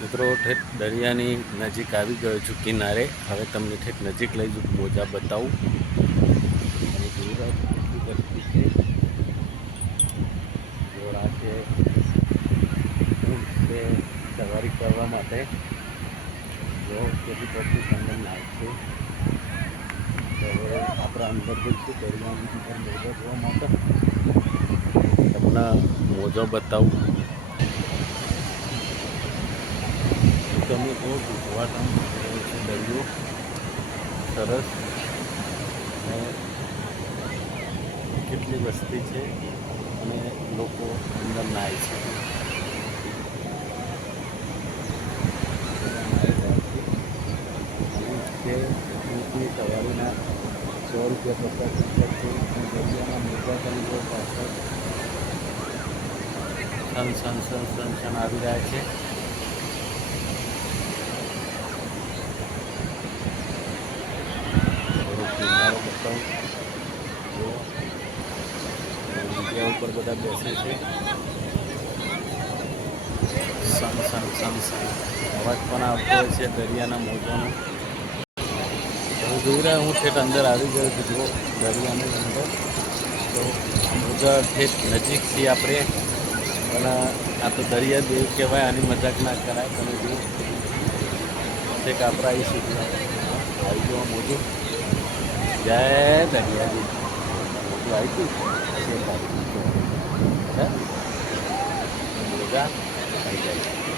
મિત્રો ઠેઠ દરિયાની નજીક આવી ગયો છું કિનારે. હવે તમને ઠેઠ નજીક લઈ જઉં, મોજા બતાવું. અને જોરદાર કેટલી ગરમી છે. જોડા છે, ઊંટ છે સવારી કરવા માટે. જો કેટલી પબ્લિક અંદર નાય છે. હવે આપણે અંદર જઈશું દરિયાની અંદર મોજા જોવા માટે. તમને મોજો બતાવું. તમે જો ગુજરાતમાં છે દરિયો સરસ અને કેટલી વસ્તી છે અને લોકો અંદર નાય છે. અને ઊંટની સવારીના 100 રૂપિયા 50 રૂપિયા છે. અને દરિયાના મોજા તમે જો પાછળ સન આવી રહ્યા છે. કિનારો બતાવું. જગ્યા ઉપર બધા બેસે છે. અવાજ પણ આવતો હોય છે દરિયાના મોજાનો. હું જોઈ રહ્યા હું ઠેઠ અંદર આવી ગયો છું. જો દરિયાની અંદર તો મોજા ઠેઠ નજીકથી આપણે અને આ તો દરિયા દેવ કહેવાય. આની મજાક ના કરાય. તમે જો ઠેક આપણે આવી સુધી આવી જવા મોજું. જય દરિયાજી મોજું આવી ગયું. મોજા આવી જાય.